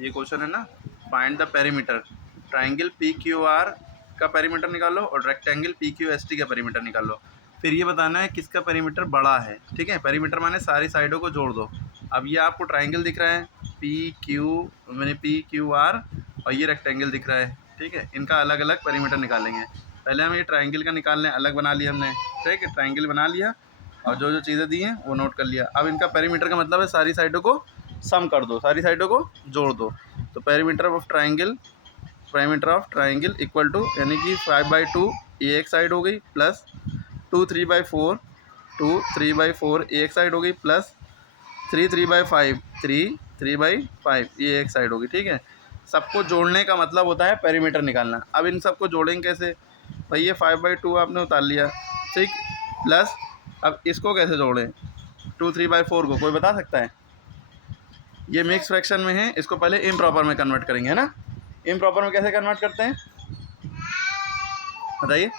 ये क्वेश्चन है ना, find the perimeter. Triangle P Q R का पेरीमीटर निकालो और rectangle P Q S T का पेरीमीटर निकालो। फिर ये बताना है किसका पेरीमीटर बड़ा है। ठीक है, पेरीमीटर माने सारी साइडों को जोड़ दो। अब ये आपको ट्राइंगल दिख रहा है पी क्यू आर, और ये रेक्टेंगल दिख रहा है। ठीक है, इनका अलग अलग पेरीमीटर निकालेंगे। पहले हम ये ट्राइंगल का निकाल लें, अलग बना लिया हमने। ठीक है, ट्राइंगल बना लिया और जो जो चीज़ें दी हैं वो नोट कर लिया। अब इनका पेरीमीटर का मतलब है सारी साइडों को सम कर दो, सारी साइडों को जोड़ दो। तो perimeter of triangle equal to, यानी कि 5/2 ये एक साइड हो गई, प्लस 2 3/4 ये एक साइड हो गई, प्लस 3/5 ये एक साइड होगी। ठीक है, सबको जोड़ने का मतलब होता है पेरीमीटर निकालना। अब इन सबको जोड़ेंगे कैसे भाई? ये 5/2 आपने उतार लिया, ठीक, प्लस अब इसको कैसे जोड़ें 2 3/4 को, कोई बता सकता है? ये मिक्स फ्रैक्शन में है, इसको पहले इम्प्रॉपर में कन्वर्ट करेंगे, है ना। इम्प्रॉपर में कैसे कन्वर्ट करते हैं बताइए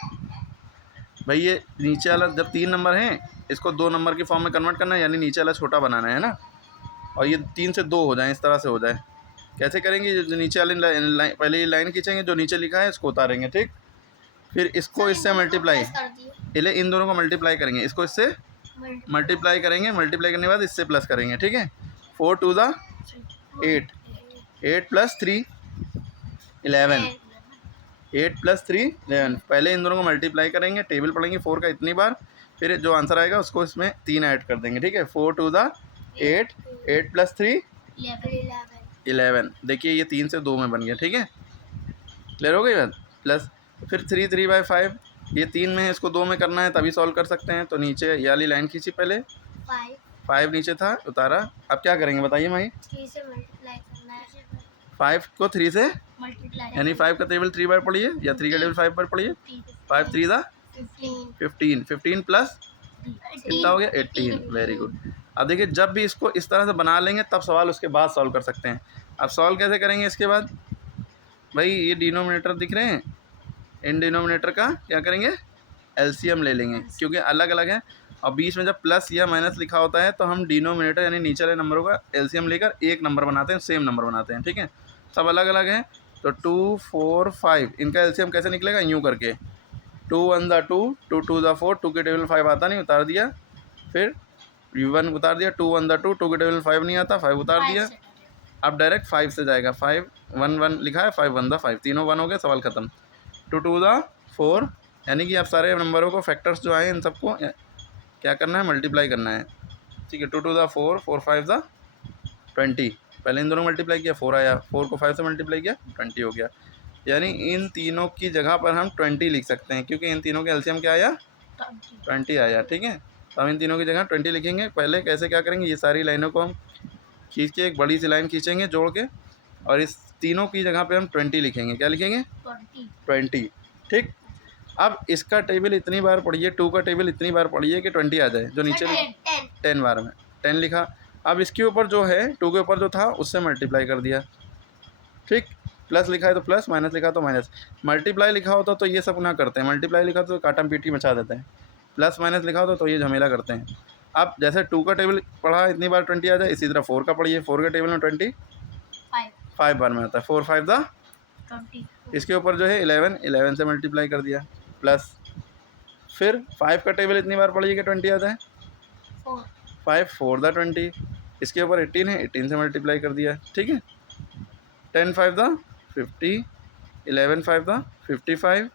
भाई? ये नीचे वाला जब 3 नंबर है, इसको 2 नंबर की फॉर्म में कन्वर्ट करना है, यानी नीचे वाला छोटा बनाना है ना, और ये 3 से 2 हो जाए, इस तरह से हो जाए। कैसे करेंगे? जो नीचे वाली पहले ये लाइन खींचेंगे, जो नीचे लिखा है इसको उतारेंगे, ठीक। फिर इसको इससे मल्टीप्लाई, पहले इन दोनों को मल्टीप्लाई करेंगे, इसको इससे मल्टीप्लाई करेंगे, मल्टीप्लाई करने के बाद इससे प्लस करेंगे। ठीक है, 4 2 8, 8 + 3 11, 8 + 3 11। पहले इन दोनों को मल्टीप्लाई करेंगे, टेबल पढ़ेंगे 4 का इतनी बार, फिर जो आंसर आएगा उसको इसमें 3 ऐड कर देंगे। ठीक है, 4 2 8, 8 + 3 11। देखिए ये 3 से 2 में बन गया। ठीक है, क्लियर हो गई बात। प्लस फिर 3 3/5, ये 3 में है, इसको 2 में करना है तभी सॉल्व कर सकते हैं। तो नीचे ये वाली लाइन खींची, पहले 5 नीचे था, उतारा। अब क्या करेंगे बताइए भाई? 3 से मल्टीप्लाई करना है, 5 को 3 से मल्टीप्लाई, यानी 5 का टेबल 3 बार पढ़िए या 3 का टेबल 5 बार पढ़िए। 5 3 15, 15 प्लस कितना हो गया? 18। Very good. अब देखिए जब भी इसको इस तरह से बना लेंगे तब सवाल उसके बाद सॉल्व कर सकते हैं। अब सॉल्व कैसे करेंगे इसके बाद भाई? ये डिनोमिनेटर दिख रहे हैं, इन डिनोमिनेटर का क्या करेंगे? एलसीएम ले लेंगे, क्योंकि अलग अलग है। और बीच में जब प्लस या माइनस लिखा होता है तो हम डिनोमिनेटर यानी नीचे वाले नंबरों का एलसीएम लेकर एक नंबर बनाते हैं, सेम नंबर बनाते हैं। ठीक है, सब अलग अलग हैं। तो 2 4 5 इनका एलसीएम कैसे निकलेगा? यूँ करके 2 1 2, 2 2 4, 2 के टेबल 5 आता नहीं, उतार दिया। फिर 1 उतार दिया, 2 1 2, 2 के टेबल 5 नहीं आता, 5 उतार दिया। अब डायरेक्ट 5 से जाएगा, 5 1 1 लिखा है, 5 1 5, तीनों 1 हो गए, सवाल ख़त्म। 2 2 4, यानी कि आप सारे नंबरों को फैक्टर्स जो आए इन सबको क्या करना है? मल्टीप्लाई करना है। ठीक है, 2 2 4, 4 5 20। पहले इन दोनों मल्टीप्लाई किया, 4 आया, 4 को 5 से मल्टीप्लाई किया, 20 हो गया। यानी इन तीनों की जगह पर हम 20 लिख सकते हैं, क्योंकि इन तीनों के एलसीएम क्या आया? 20 आया। ठीक है, तो हम इन तीनों की जगह 20 लिखेंगे। पहले कैसे क्या करेंगे? ये सारी लाइनों को हम खींच के एक बड़ी सी लाइन खींचेंगे जोड़ के, और इस तीनों की जगह पे हम 20 लिखेंगे। क्या लिखेंगे? 20। ठीक, अब इसका टेबल इतनी बार पढ़िए, 2 का टेबल इतनी बार पढ़िए कि 20 आ जाए, जो नीचे 10 बार में 10 लिखा। अब इसके ऊपर जो है 2 के ऊपर जो था उससे मल्टीप्लाई कर दिया। ठीक, प्लस लिखा है तो प्लस, माइनस लिखा तो माइनस। मल्टीप्लाई लिखा होता तो ये सब ना करते हैं, मल्टीप्लाई लिखा तो काटम पीटी मचा देते हैं। प्लस माइनस लिखा होता तो ये झमेला करते हैं। अब जैसे 2 का टेबल पढ़ा इतनी बार 20 आ जाए, इसी तरह 4 का पढ़िए, 4 के टेबल में 20 5 बार में आता है, 4 5 20। इसके ऊपर जो है 11 से मल्टीप्लाई कर दिया, प्लस फिर 5 का टेबल इतनी बार पढ़िए कि 20 आ जाए, 5 4 20। इसके ऊपर 18 है, 18 से मल्टीप्लाई कर दिया। ठीक है, 10 5 50, 11 5 55,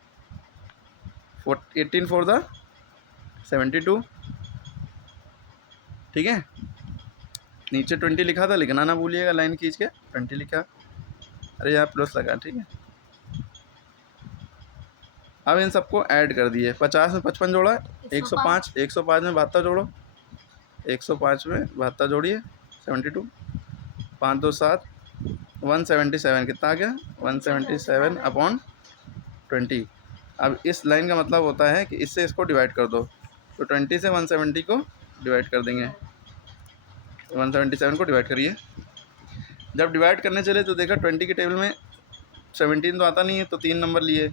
18 4 72। ठीक है, नीचे 20 लिखा था, लिखना ना भूलिएगा, लाइन खींच के 20 लिखा, अरे यहाँ प्लस लगा। ठीक है, अब इन सबको ऐड कर दिए। 50 में 55 जोड़ा, 105, 105 में 72 जोड़ो, 105 में 72 जोड़िए, 72, 5 2 7, 177 कितना आ गया? 177/20। अब इस लाइन का मतलब होता है कि इससे इसको डिवाइड कर दो, तो 20 से 170 को डिवाइड कर देंगे। 177 को डिवाइड करिए। जब डिवाइड करने चले तो देखा 20 के टेबल में 17 तो आता नहीं है, तो 3 नंबर लिए।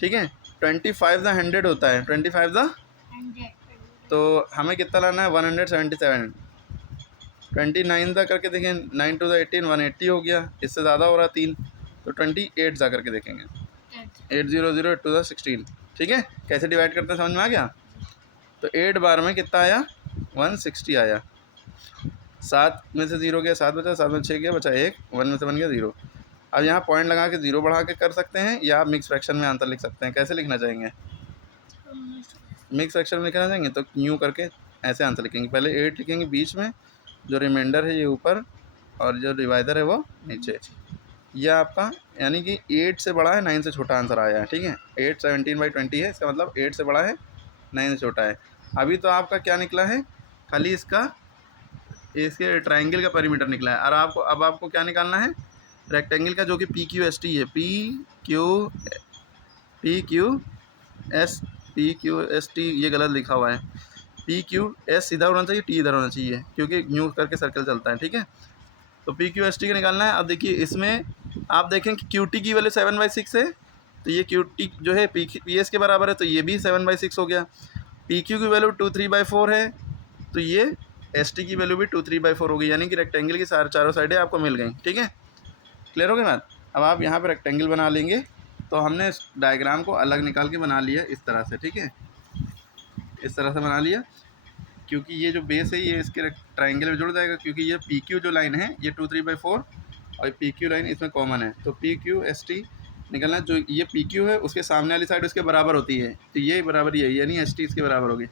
ठीक है, 25 द 100 होता है, 25 द 100, तो हमें कितना लाना है? 177। 29 था करके देखें, 9 टू द 18 180 हो गया, इससे ज़्यादा हो रहा 3, तो 28 जा करके देखेंगे, 800 टू द 16, ठीक है। कैसे डिवाइड करते हैं समझ में आ गया। तो 8 बार में कितना आया, 160 आया, 7 में से 0 गया, 7 बचा, 7 में 6 गया, बचा 1, 1 में से बन गया 0। अब यहाँ पॉइंट लगा के 0 बढ़ा के कर सकते हैं, या आप मिक्स फ्रैक्शन में आंसर लिख सकते हैं। कैसे लिखना चाहेंगे, मिक्स फ्रैक्शन में लिखना चाहेंगे तो न्यू करके ऐसे आंसर लिखेंगे। पहले 8 लिखेंगे बीच में, जो रिमाइंडर है ये ऊपर, और जो डिवाइडर है वो नीचे। यह आपका यानी कि 8 से बड़ा है, 9 से छोटा आंसर आया है, ठीक है। 8 17/20 है, इसका मतलब 8 से बड़ा है, 9 से छोटा है। अभी तो आपका क्या निकला है, खाली इसके ट्रायंगल का पेरीमीटर निकला है। और अब आपको क्या निकालना है, रेक्टेंगल का, जो कि PQST है, PQST, ये गलत लिखा हुआ है, PQS इधर होना चाहिए, T इधर होना चाहिए, क्योंकि न्यू करके सर्कल चलता है, ठीक है। तो PQST का निकालना है। अब देखिए इसमें आप देखें कि QT की वैल्यू 7/6 है, तो ये QT जो है PS के बराबर है, तो ये भी 7/6 हो गया। PQ की वैल्यू 2/3/4 है, तो ये ST की वैल्यू भी 2/3/4 हो गई, यानी कि रेक्टेंगल की चारों साइडें आपको मिल गई, ठीक है। क्लियर हो गई बात। अब आप यहाँ पे रेक्टेंगल बना लेंगे, तो हमने इस डायग्राम को अलग निकाल के बना लिया इस तरह से, ठीक है, इस तरह से बना लिया, क्योंकि ये जो बेस है ये इसके ट्रायंगल में जुड़ जाएगा, क्योंकि ये PQ जो लाइन है ये 2/3/4 और PQ लाइन इसमें कॉमन है, तो PQST निकलना, जो ये PQ है उसके सामने वाली साइड उसके बराबर होती है, तो ये बराबर ही है, यानी ST इसके बराबर होगी।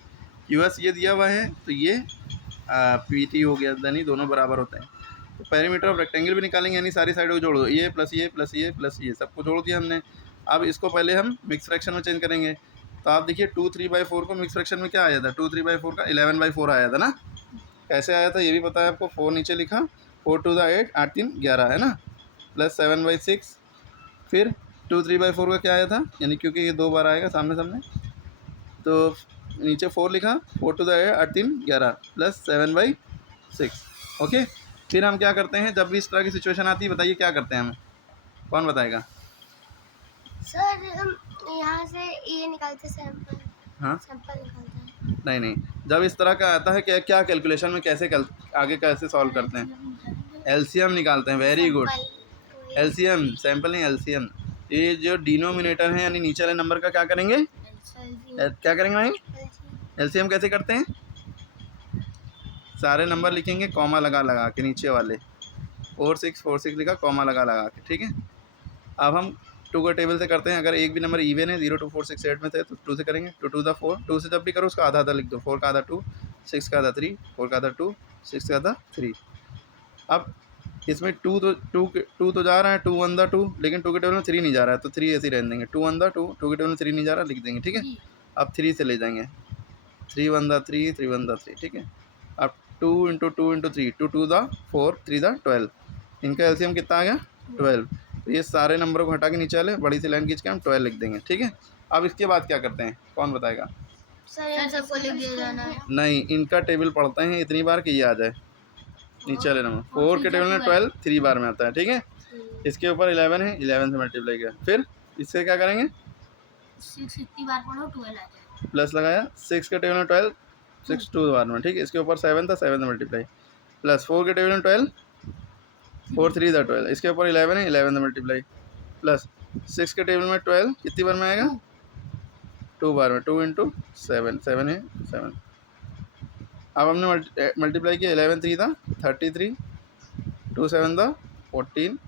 QS ये दिया हुआ है, तो ये PT हो गया, यानी दोनों बराबर होते हैं। तो पेरीमीटर ऑफ रेक्टेंगल भी निकालेंगे, यानी सारी साइडों को जोड़ो, ये प्लस ये प्लस ये प्लस ये सबको जोड़ दिया हमने। अब इसको पहले हम मिक्स फ्रैक्शन में चेंज करेंगे, तो आप देखिए 2/3/4 को मिक्स फ्रैक्शन में क्या आया था, 2/3/4 का 11/4 आया था ना। कैसे आया था ये भी पता है आपको, 4 नीचे लिखा, 4 टू द 8, 8 3 11 है ना, प्लस 7/6, फिर 2/3/4 का क्या आया था, यानी क्योंकि ये 2 बार आएगा सामने सामने, तो नीचे 4 लिखा, 4 टू द 8, 8 3 11 प्लस 7/6। ओके, फिर हम क्या करते हैं, जब भी इस तरह की सिचुएशन आती है, बताइए क्या करते हैं हमें, कौन बताएगा। सर हम यहाँ से ये निकालते सैंपल, हाँ सैंपल निकालते हैं। नहीं, जब इस तरह का आता है क्या कैलकुलेशन में कैसे आगे कैसे सॉल्व करते हैं, LCM निकालते हैं। वेरी गुड, LCM, सैंपल नहीं LCM। ये जो डिनोमिनेटर है यानी नीचे वाले नंबर का क्या करेंगे, क्या करेंगे भाई, LCM कैसे करते हैं, सारे नंबर लिखेंगे कॉमा लगा के, नीचे वाले 4646 लिखा कॉमा लगा के, ठीक है। अब हम 2 का टेबल से करते हैं, अगर एक भी नंबर इवन है 0 2 4 6 8 में से, तो 2 से करेंगे, 2 2 द 4, 2 से जब भी करो उसका आधा आधा लिख दो, 4 का आधा 2, 6 का आधा 3, 4 का आधा 2, 6 का आधा 3। अब इसमें 2 तो जा रहा है, 2 1 द 2, लेकिन 2 के टेबल में 3 नहीं जा रहा है, तो 3 ऐसे ही रहने देंगे, 2 1 द 2, 2 के टेबल में 3 नहीं जा रहा, लिख देंगे, ठीक है। अब 3 से ले जाएंगे, 3 1 द 3, 3 1 द 3, ठीक है। अब 2 × 2 × 3, 2 2 द 4, 3 द 12, इनका LCM कितना आ गया 12। तो ये सारे नंबरों को हटा के नीचे वाले बड़ी सी लाइन खींच के हम 12 लिख देंगे, ठीक है। अब इसके बाद क्या करते हैं, कौन बताएगा। सर इन सबको लिख दिया जाना है। नहीं, इनका टेबल पढ़ते हैं इतनी बार कि ये आ जाए, नीचे वाले नंबर 4 के टेबल में 12 3 बार में आता है, ठीक है। इसके ऊपर 11 है, 11 से मल्टीप्लाई किया, फिर इससे क्या करेंगे, 6 इतनी बार पढ़ो 12 आ जाए, प्लस लगाया, 6 के टेबल में 12, 6 2 बार में, ठीक है। इसके ऊपर 7 था, 7 से मल्टीप्लाई, प्लस 4 के टेबल में 12, 4 3 था 12, इसके ऊपर 11 है, 11 से मल्टीप्लाई, प्लस 6 के टेबल में 12 कितनी बार में आएगा, 2 बार में, 2 × 7, 7 है 7। अब हमने मल्टीप्लाई किया, 11 3 था 33, 2 7 था 14,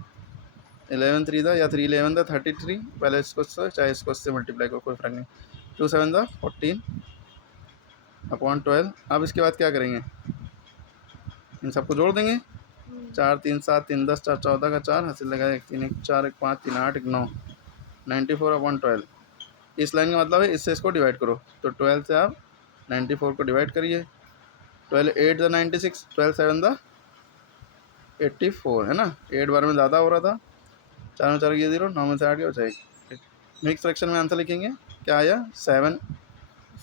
11 3 था या 3 11 था 33, पहले इसको चाहे इसको इससे मल्टीप्लाई करो कोई फ़र्क नहीं, 2 7 था 14 अपॉन 12। अब इसके बाद क्या करेंगे, इन सबको जोड़ देंगे, 4 3 7 3 10 4 14 का 4 हासिल लगाए, 1 3 1 4 1 5 3 8 1 9, 94 अपॉन 12। इस लाइन का मतलब है इससे इसको डिवाइड करो, तो 12 से आप 94 को डिवाइड करिए, 12 8 द 96, 12 7 द 84 है ना, 8 बार में ज़्यादा हो रहा था, 4 में 4 गया 0, 9 में से 8 गया बचा 1। मिक्स फ्रैक्शन में आंसर लिखेंगे, क्या आया 7,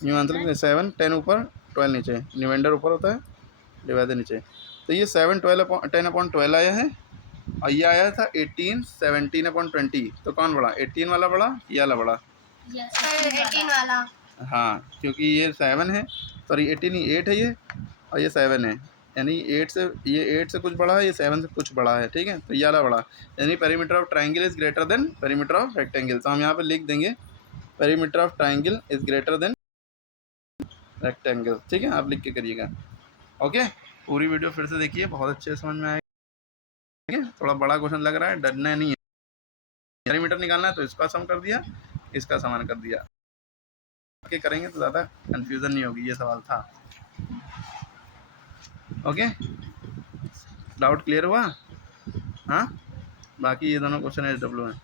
न्यू आंसर लिखेंगे 7, 10 ऊपर 12 नीचे, रिमाइंडर ऊपर होता है, डिवाइडर नीचे। तो ये 7 10 अपॉन 12 आया है, और ये आया था 18 17 अपॉन 20, तो कौन बड़ा, 18 वाला बड़ा, ये वाला बड़ा, 18 वाला। हाँ, क्योंकि ये 7 है, सॉरी 18 8 है ये, और ये 7 है, यानी 8 से, ये 8 से कुछ बड़ा है, ये 7 से कुछ बड़ा है, ठीक है। तो ये वाला बड़ा, यानी perimeter of triangle is greater than perimeter of rectangle. तो हम यहाँ पे लिख देंगे perimeter of triangle is greater than rectangle, ठीक है। आप लिख के करिएगा, ओके। पूरी वीडियो फिर से देखिए, बहुत अच्छे से समझ में आएगा, ठीक है। थोड़ा बड़ा क्वेश्चन लग रहा है, डरना नहीं है। पेरीमीटर निकालना है तो इसका सम कर दिया, इसका समान कर दिया, ओके। करेंगे तो ज़्यादा कन्फ्यूज़न नहीं होगी, ये सवाल था, ओके। डाउट क्लियर हुआ? हाँ, बाकी ये दोनों क्वेश्चन SW हैं।